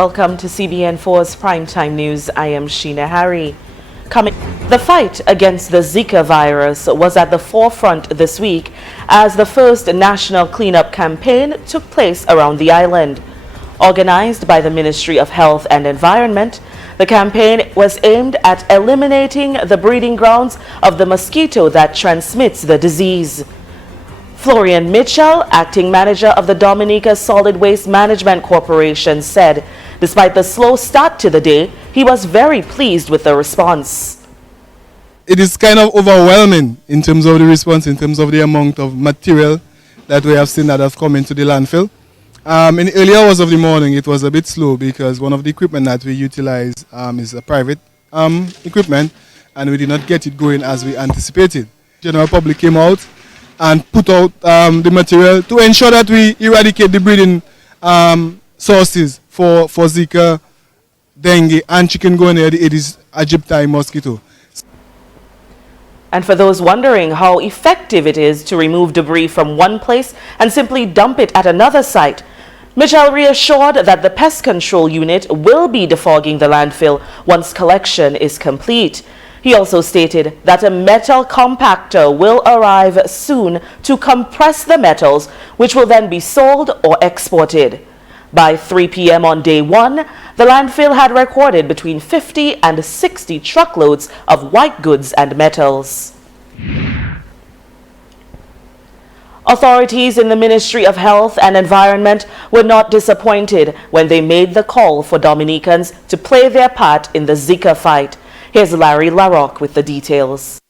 Welcome to CBN4's Primetime News. I am Sheena Harry. The fight against the Zika virus was at the forefront this week as the first national cleanup campaign took place around the island. Organized by the Ministry of Health and Environment, the campaign was aimed at eliminating the breeding grounds of the mosquito that transmits the disease. Florian Mitchell, acting manager of the Dominica Solid Waste Management Corporation, said despite the slow start to the day, he was very pleased with the response. It is kind of overwhelming in terms of the response, in terms of the amount of material that we have seen that has come into the landfill. In the early hours of the morning, it was a bit slow because one of the equipment that we utilize is a private equipment, and we did not get it going as we anticipated. General public came out and put out the material to ensure that we eradicate the breeding sources for Zika, dengue, and chikungunya, the Aedes aegypti mosquito. And for those wondering how effective it is to remove debris from one place and simply dump it at another site, Mitchell reassured that the pest control unit will be defogging the landfill once collection is complete. He also stated that a metal compactor will arrive soon to compress the metals, which will then be sold or exported. By 3 p.m. on day one, the landfill had recorded between 50 and 60 truckloads of white goods and metals. Authorities in the Ministry of Health and Environment were not disappointed when they made the call for Dominicans to play their part in the Zika fight. Here's Larry LaRocque with the details.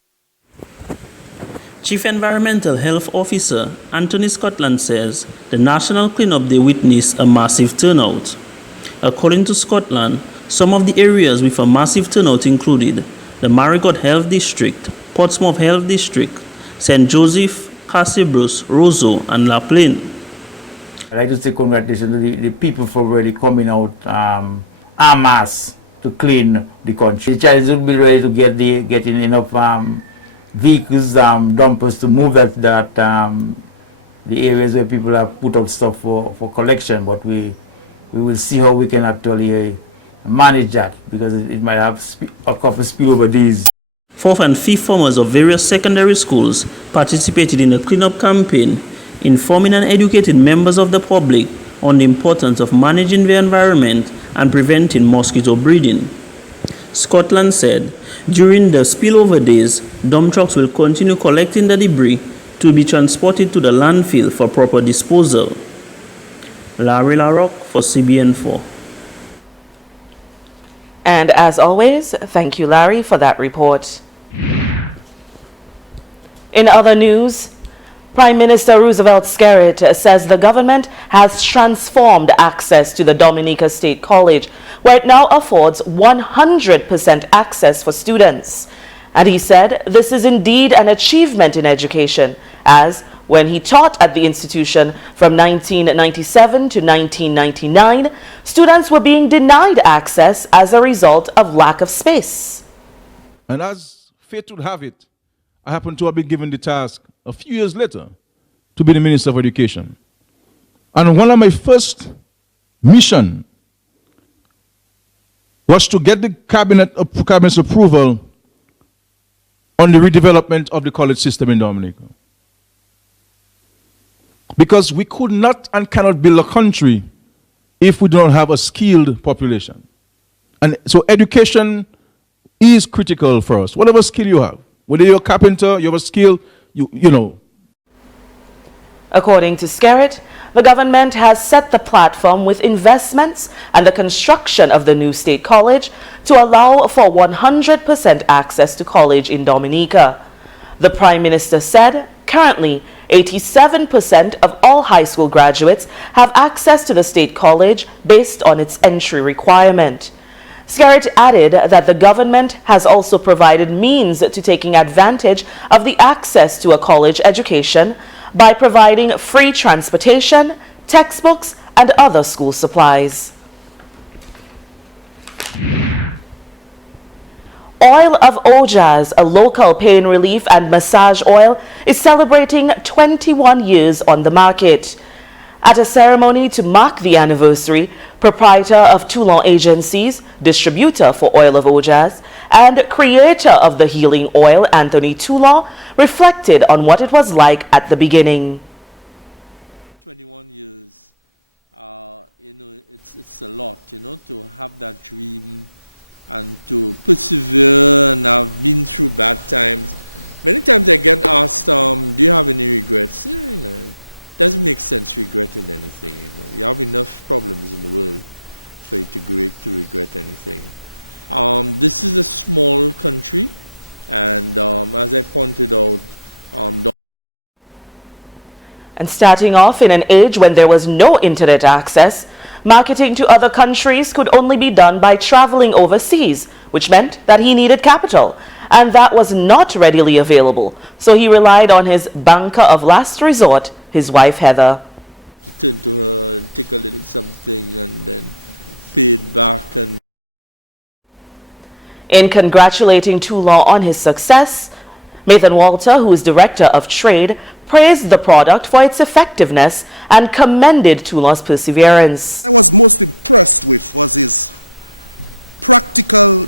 Chief Environmental Health Officer Anthony Scotland says the National Cleanup Day witnessed a massive turnout. According to Scotland, some of the areas with a massive turnout included the Marigot Health District, Portsmouth Health District, St. Joseph, Cassibus, Roseau, and La Plaine. I'd like to say congratulations to the people for really coming out en masse to clean the country. The challenge will be ready to get in enough vehicles, dumpers to move the areas where people have put out stuff for collection, but we will see how we can actually manage that, because it might have a couple spillover days. Fourth and fifth formers of various secondary schools participated in a cleanup campaign, informing and educating members of the public on the importance of managing the environment and preventing mosquito breeding. Scotland said during the spillover days, dump trucks will continue collecting the debris to be transported to the landfill for proper disposal. Larry LaRocque for CBN4. And as always, thank you, Larry, for that report. In other news, Prime Minister Roosevelt Skerritt says the government has transformed access to the Dominica State College, where it now affords 100% access for students. And he said this is indeed an achievement in education, as when he taught at the institution from 1997 to 1999, students were being denied access as a result of lack of space. And as fate would have it, I happened to have been given the task a few years later to be the Minister of Education. And one of my first mission was to get the cabinet's approval on the redevelopment of the college system in Dominica. Because we could not and cannot build a country if we don't have a skilled population. And so education is critical for us. Whatever skill you have, whether you're a carpenter, you have a skill, you know. According to Skerritt, the government has set the platform with investments and the construction of the new state college to allow for 100% access to college in Dominica. The Prime Minister said currently 87% of all high school graduates have access to the state college based on its entry requirement. Skerritt added that the government has also provided means to taking advantage of the access to a college education by providing free transportation, textbooks, and other school supplies. Oil of Ojas, a local pain relief and massage oil, is celebrating 21 years on the market. At a ceremony to mark the anniversary, proprietor of Toulon Agencies, distributor for oil of Ojas, and creator of the healing oil, Anthony Toulon, reflected on what it was like at the beginning. 21 years, it's a lot, to have that dream and to persevere, and I've been through bad times. Many times I get asked, do you have any regrets? It doesn't make sense regretting anything, You have enough problems in the world for you to regret anything. This is a small country, and as I pointed out, And starting off in an age when there was no internet access, marketing to other countries could only be done by traveling overseas, which meant that he needed capital, and that was not readily available. So he relied on his banker of last resort, his wife Heather. Turn to her, take a little something, and then pay it back. And in congratulating Toulon on his success, Nathan Walter, who is Director of Trade, praised the product for its effectiveness and commended Toulon's perseverance. I was most impressed with was his practical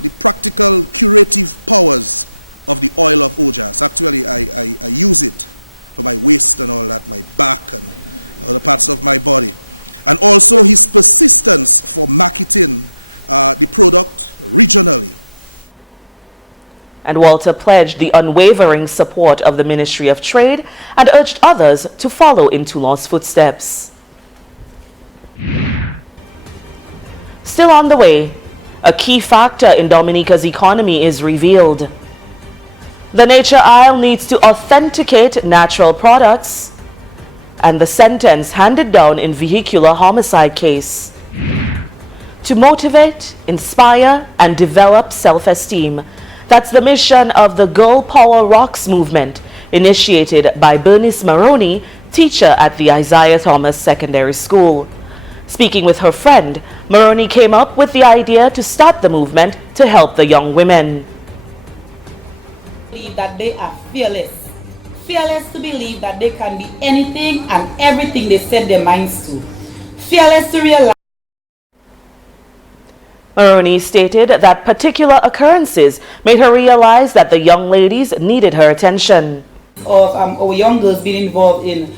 curative powers of the oil of Ojas. Actually, I use it for my waist and all that, my back and other parts of my body. And also his persistence for marketing the product regionally. And Walter pledged the unwavering support of the Ministry of Trade and urged others to follow in Toulon's footsteps. Still on the way, a key factor in Dominica's economy is revealed. The Nature Isle needs to authenticate natural products, and the sentence handed down in vehicular homicide case. To motivate, inspire, and develop self-esteem, that's the mission of the Girl Power Rocks movement, initiated by Bernice Maroney, teacher at the Isaiah Thomas Secondary School. Speaking with her friend, Maroney came up with the idea to start the movement to help the young women. That they are fearless. Fearless to believe that they can be anything and everything they set their minds to. Fearless to realize. Maroney stated that particular occurrences made her realize that the young ladies needed her attention. Of our young girls being involved in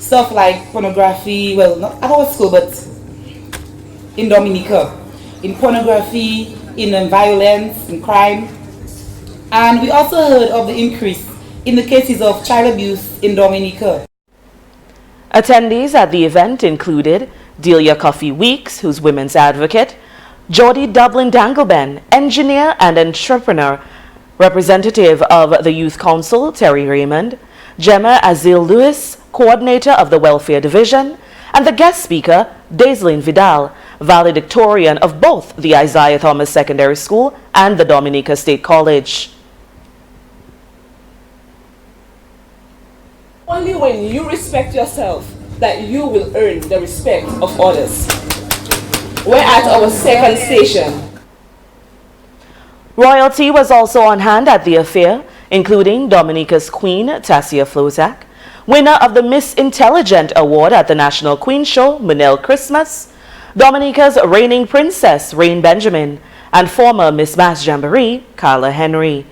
stuff like pornography, well, not at our school, but in Dominica, in pornography, in violence, in crime. And we also heard of the increase in the cases of child abuse in Dominica. Attendees at the event included Delia Coffey Weeks, who's women's advocate, Jody Dublin Dangleben, engineer and entrepreneur, representative of the Youth Council, Terry Raymond, Gemma Azil Lewis, coordinator of the Welfare Division, and the guest speaker, Daislin Vidal, valedictorian of both the Isaiah Thomas Secondary School and the Dominica State College. Only when you respect yourself that you will earn the respect of others. We're at our second station. Royalty was also on hand at the affair, including Dominica's Queen, Tassia Flozak, winner of the Miss Intelligent Award at the National Queen Show, Manel Christmas, Dominica's reigning princess, Rain Benjamin, and former Miss Mass Jamboree, Carla Henry.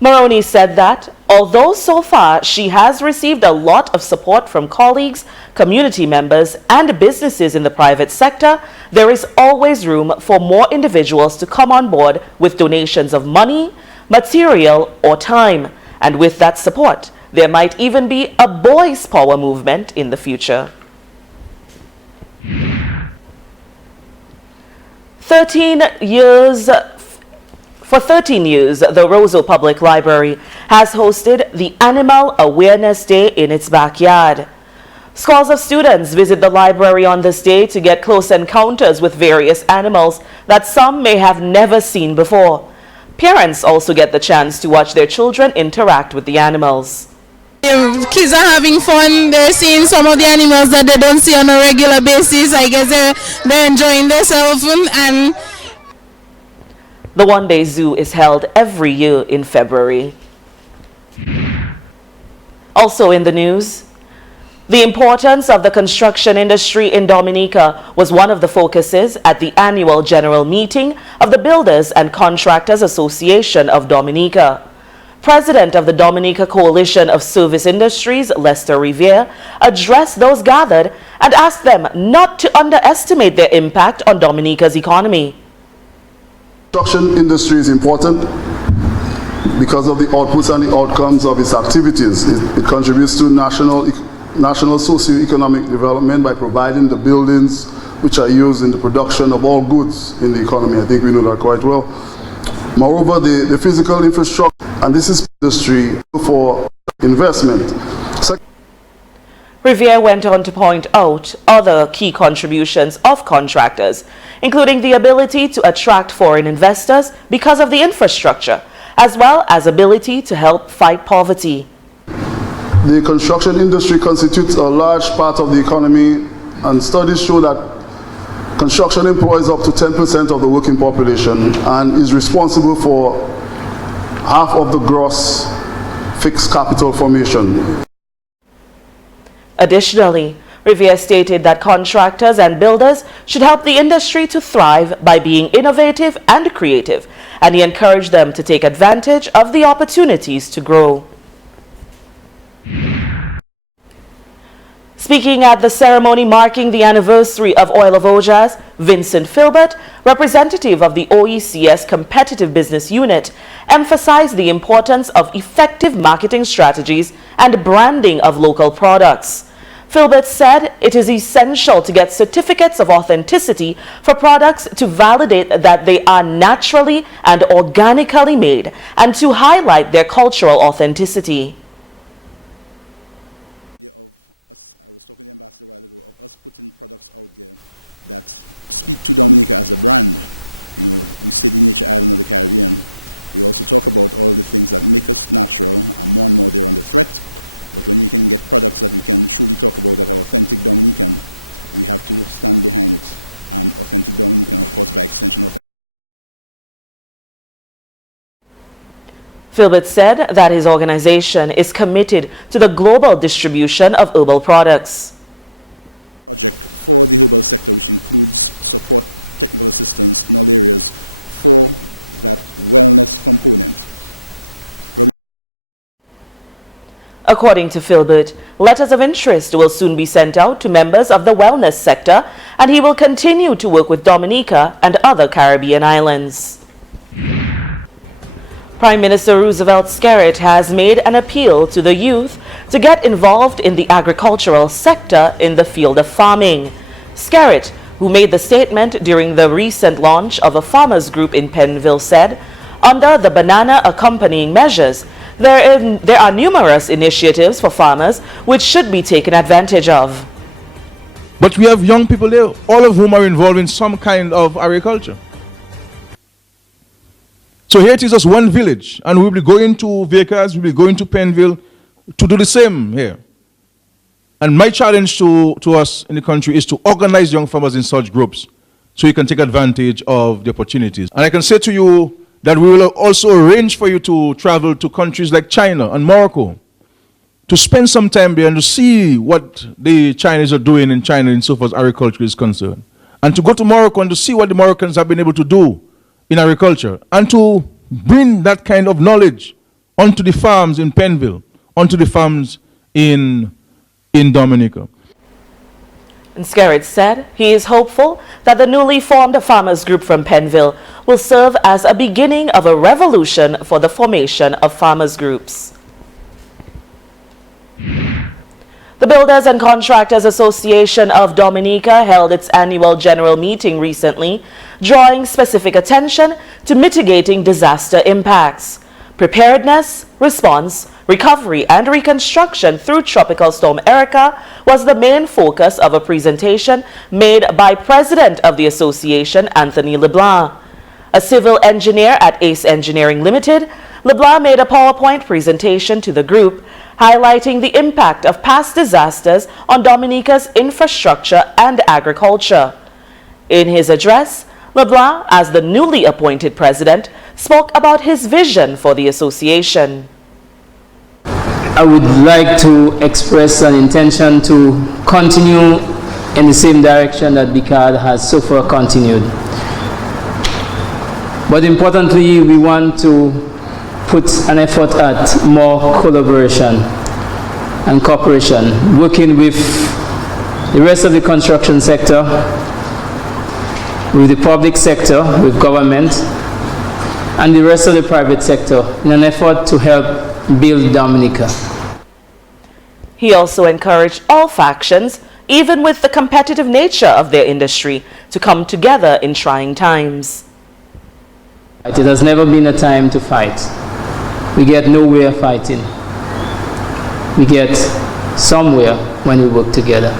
Maroney said that, although so far she has received a lot of support from colleagues, community members, and businesses in the private sector, there is always room for more individuals to come on board with donations of money, material, or time. And with that support, there might even be a boys' power movement in the future. For 13 years, the Roseau Public Library has hosted the Animal Awareness Day in its backyard. Scores of students visit the library on this day to get close encounters with various animals that some may have never seen before. Parents also get the chance to watch their children interact with the animals. Kids are having fun. They're seeing some of the animals that they don't see on a regular basis. I guess they're enjoying themselves. And the one-day zoo is held every year in February. Also in the news, The importance of the construction industry in Dominica was one of the focuses at the annual general meeting of the Builders and Contractors Association of Dominica. President of the Dominica Coalition of Service Industries, Lester Riviere, addressed those gathered and asked them not to underestimate their impact on Dominica's economy. The construction industry is important because of the outputs and the outcomes of its activities. It contributes to national socio-economic development by providing the buildings which are used in the production of all goods in the economy. I think we know that quite well. Moreover, the physical infrastructure, and this is industry for investment. Riviere went on to point out other key contributions of contractors, including the ability to attract foreign investors because of the infrastructure, as well as ability to help fight poverty. The construction industry constitutes a large part of the economy, and studies show that construction employs up to 10% of the working population and is responsible for half of the gross fixed capital formation. Additionally, Riviere stated that contractors and builders should help the industry to thrive by being innovative and creative, and he encouraged them to take advantage of the opportunities to grow. Speaking at the ceremony marking the anniversary of Oil of Ojas, Vincent Filbert, representative of the OECS Competitive Business Unit, emphasized the importance of effective marketing strategies and branding of local products. Filbert said it is essential to get certificates of authenticity for products to validate that they are naturally and organically made and to highlight their cultural authenticity. I was talking to the ambassador a while ago of us putting products out there that speak to Dominica as a brand. You know, we say the nature island of the Caribbean. We also talk about all the things that make us natural, and more they're under threat. But when we can get products that we can truly talk about that are authentic Dominican, we have to stand behind it. Authentic Dominican, of course, by extension, authentic. Filbert said that his organization is committed to the global distribution of herbal products. Project for the herbal sector, which includes support, technical assistance in all areas for that wellness component. According to Filbert, letters of interest will soon be sent out to members of the wellness sector, and he will continue to work with Dominica and other Caribbean islands. Prime Minister Roosevelt Skerritt has made an appeal to the youth to get involved in the agricultural sector in the field of farming. Skerritt, who made the statement during the recent launch of a farmers group in Pennville, said, under the banana accompanying measures, there are numerous initiatives for farmers which should be taken advantage of. But we have young people there, all of whom are involved in some kind of agriculture. So here it is as one village, and we'll be going to Vickers, we'll be going to Pennville to do the same here. And my challenge to us in the country is to organize young farmers in such groups so you can take advantage of the opportunities. And I can say to you that we will also arrange for you to travel to countries like China and Morocco to spend some time there and to see what the Chinese are doing in China insofar as agriculture is concerned. And to go to Morocco and to see what the Moroccans have been able to do in agriculture, and to bring that kind of knowledge onto the farms in Pennville, onto the farms in Dominica. And Skerritt said he is hopeful that the newly formed farmers group from Pennville will serve as a beginning of a revolution for the formation of farmers groups. The Builders and Contractors Association of Dominica held its annual general meeting recently, drawing specific attention to mitigating disaster impacts. Preparedness, response, recovery, and reconstruction through Tropical Storm Erica was the main focus of a presentation made by President of the Association, Anthony LeBlanc. A civil engineer at Ace Engineering Limited, LeBlanc made a PowerPoint presentation to the group highlighting the impact of past disasters on Dominica's infrastructure and agriculture. In his address, LeBlanc, as the newly appointed president, spoke about his vision for the association. I would like to express an intention to continue in the same direction that BCAD has so far continued. But importantly, we want to put an effort at more collaboration and cooperation, working with the rest of the construction sector, with the public sector, with government, and the rest of the private sector in an effort to help build Dominica. He also encouraged all factions, even with the competitive nature of their industry, to come together in trying times. It has never been a time to fight. We get nowhere fighting. We get somewhere when we work together.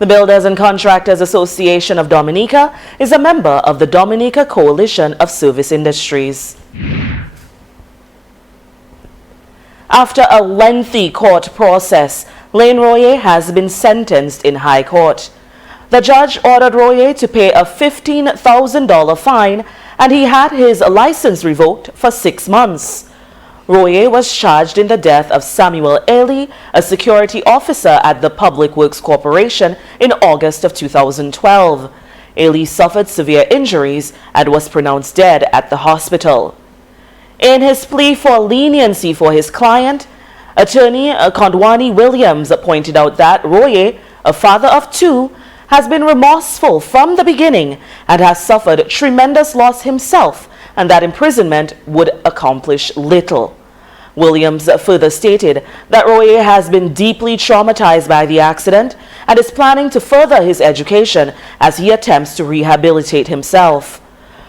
The Builders and Contractors Association of Dominica is a member of the Dominica Coalition of Service Industries. After a lengthy court process, Lane Royer has been sentenced in High Court. The judge ordered Royer to pay a $15,000 fine, and he had his license revoked for 6 months. Royer was charged in the death of Samuel Ailey, a security officer at the Public Works Corporation, in August of 2012. Ailey suffered severe injuries and was pronounced dead at the hospital. In his plea for leniency for his client, attorney Kondwani Williams pointed out that Royer, a father of 2, has been remorseful from the beginning and has suffered tremendous loss himself, and that imprisonment would accomplish little. Williams further stated that Royer has been deeply traumatized by the accident and is planning to further his education as he attempts to rehabilitate himself.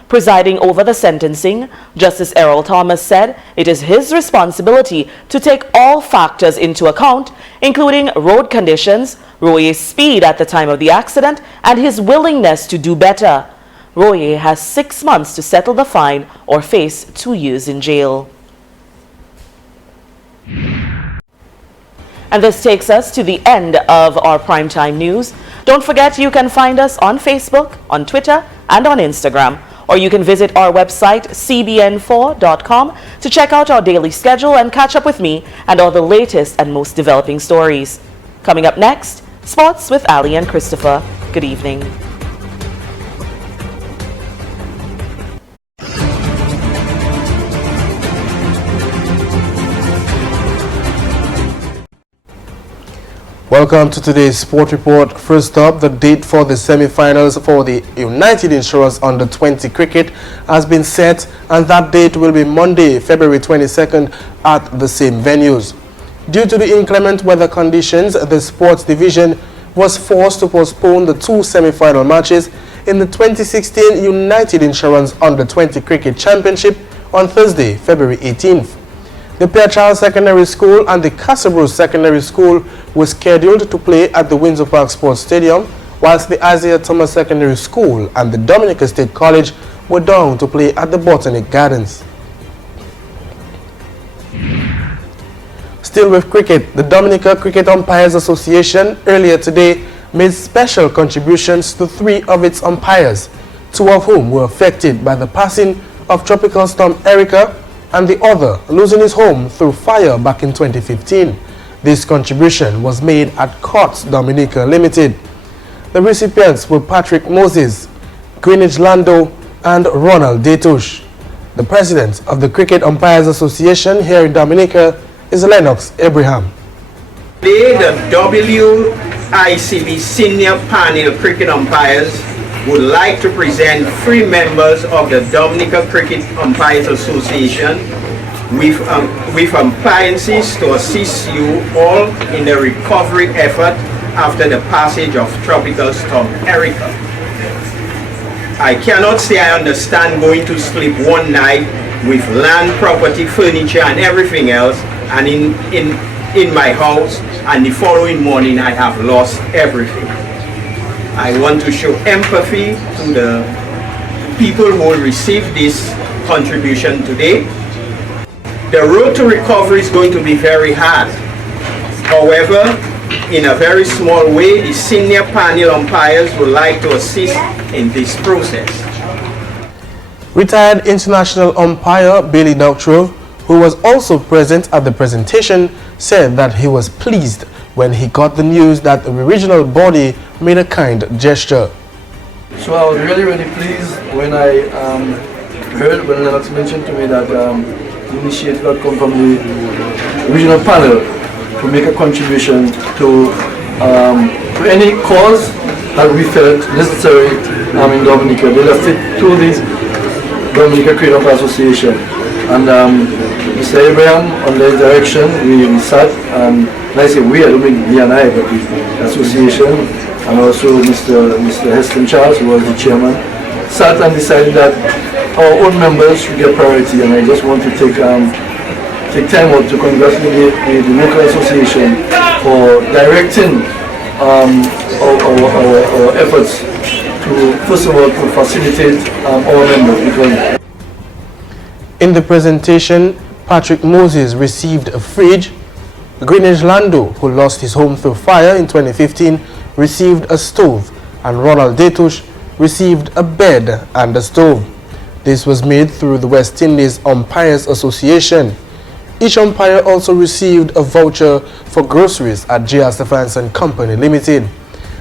Presiding over the sentencing, Justice Errol Thomas said it is his responsibility to take all factors into account, including road conditions, Royer's speed at the time of the accident, and his willingness to do better. Royer has 6 months to settle the fine or face 2 years in jail. And this takes us to the end of our Primetime News. Don't forget you can find us on Facebook, on Twitter, and on Instagram. Or you can visit our website, cbn4.com, to check out our daily schedule and catch up with me and all the latest and most developing stories. Coming up next, Sports with Ali and Christopher. Good evening. Welcome to today's Sport Report. First up, the date for the semi-finals for the United Insurance Under-20 cricket has been set, and that date will be Monday, February 22nd at the same venues. Due to the inclement weather conditions, the sports division was forced to postpone the 2 semi-final matches in the 2016 United Insurance Under-20 Cricket Championship on Thursday, February 18th. The Pearchild Secondary School and the Castlebrook Secondary School were scheduled to play at the Windsor Park Sports Stadium, whilst the Isaiah Thomas Secondary School and the Dominica State College were down to play at the Botanic Gardens. Still with cricket, the Dominica Cricket Umpires Association earlier today made special contributions to 3 of its umpires, 2 of whom were affected by the passing of Tropical Storm Erica, and the other losing his home through fire back in 2015. This contribution was made at Courts Dominica Limited. The recipients were Patrick Moses, Greenwich Lando, and Ronald Detosh. The president of the Cricket Umpires Association here in Dominica is Lennox Abraham. Today, the WICB Senior Panel Cricket Umpires would like to present 3 members of the Dominica Cricket Umpires Association with appliances to assist you all in the recovery effort after the passage of Tropical Storm Erica. I cannot say I understand going to sleep one night with land, property, furniture, and everything else, and in my house, and the following morning I have lost everything. I want to show empathy to the people who will receive this contribution today. The road to recovery is going to be very hard. However, in a very small way, the senior panel umpires would like to assist in this process. Retired international umpire Billy Doctrove, who was also present at the presentation, said that he was pleased when he got the news that the regional body made a kind gesture. So I was really pleased when I heard when Lennox mentioned to me that the initiative had come from the regional panel to make a contribution to any cause that we felt necessary in Dominica. They left it to the Dominica Cleanup Association. And Mr. Abraham, on their direction, we sat, and I say we, I don't mean he and I, but the association, and also Mr. Heston Charles, who was the chairman, sat and decided that our own members should get priority. And I just want to take time out to congratulate the local association for directing our efforts to, first of all, to facilitate our members. Because in the presentation, Patrick Moses received a fridge. Greenage Lando, who lost his home through fire in 2015, received a stove, and Ronald Detush received a bed and a stove. This was made through the West Indies Umpires Association. Each umpire also received a voucher for groceries at J.R. Stefanson Company Limited.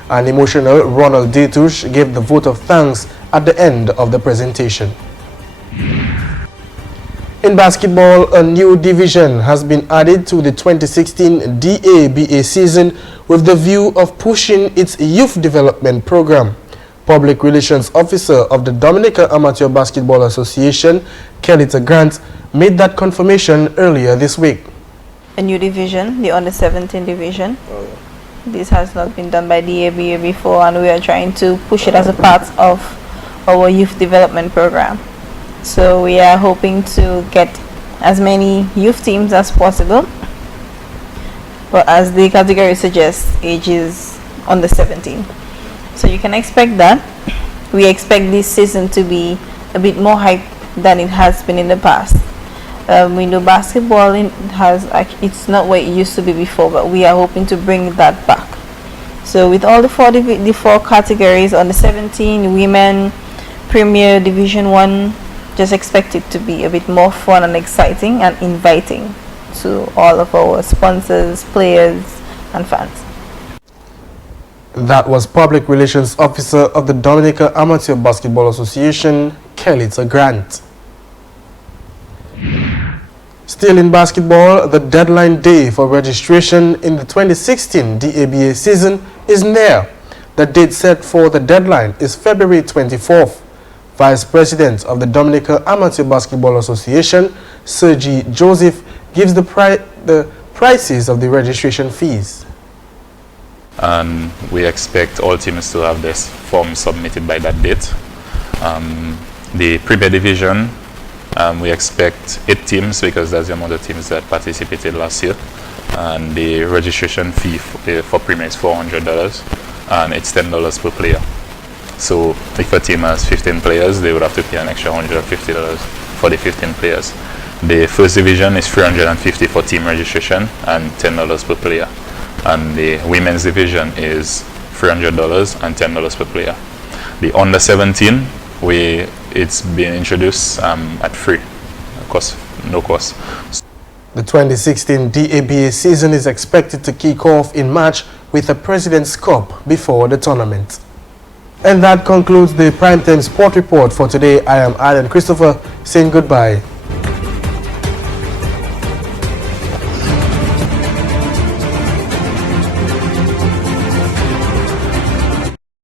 An emotional Ronald Detush gave the vote of thanks at the end of the presentation. In basketball, a new division has been added to the 2016 DABA season with the view of pushing its youth development program. Public Relations Officer of the Dominica Amateur Basketball Association, Kelita Grant, made that confirmation earlier this week. A new division, the under-17 division. This has not been done by DABA before, and we are trying to push it as a part of our youth development program. So we are hoping to get as many youth teams as possible, but as the category suggests, ages under 17. So you can expect that. We expect this season to be a bit more hype than it has been in the past. We know basketball it's not what it used to be before, but we are hoping to bring that back. So with all the four categories, under 17, women, Premier, Division 1, just expect it to be a bit more fun and exciting and inviting to all of our sponsors, players, and fans. That was Public Relations Officer of the Dominica Amateur Basketball Association, Kelita Grant. Still in basketball, the deadline day for registration in the 2016 DABA season is near. The date set for the deadline is February 24th. Vice President of the Dominica Amateur Basketball Association, Sergi Joseph, gives the prices of the registration fees. And we expect all teams to have this form submitted by that date. The Premier Division, we expect 8 teams because that's the amount of teams that participated last year. And the registration fee for Premier is $400 and it's $10 per player. So if a team has 15 players, they would have to pay an extra $150 for the 15 players. The first division is $350 for team registration and $10 per player. And the women's division is $300 and $10 per player. The under 17, it's been introduced at free, no cost. The 2016 DABA season is expected to kick off in March with a President's Cup before the tournament. And that concludes the Primetime Sport Report for today. I am Alan Christopher saying goodbye.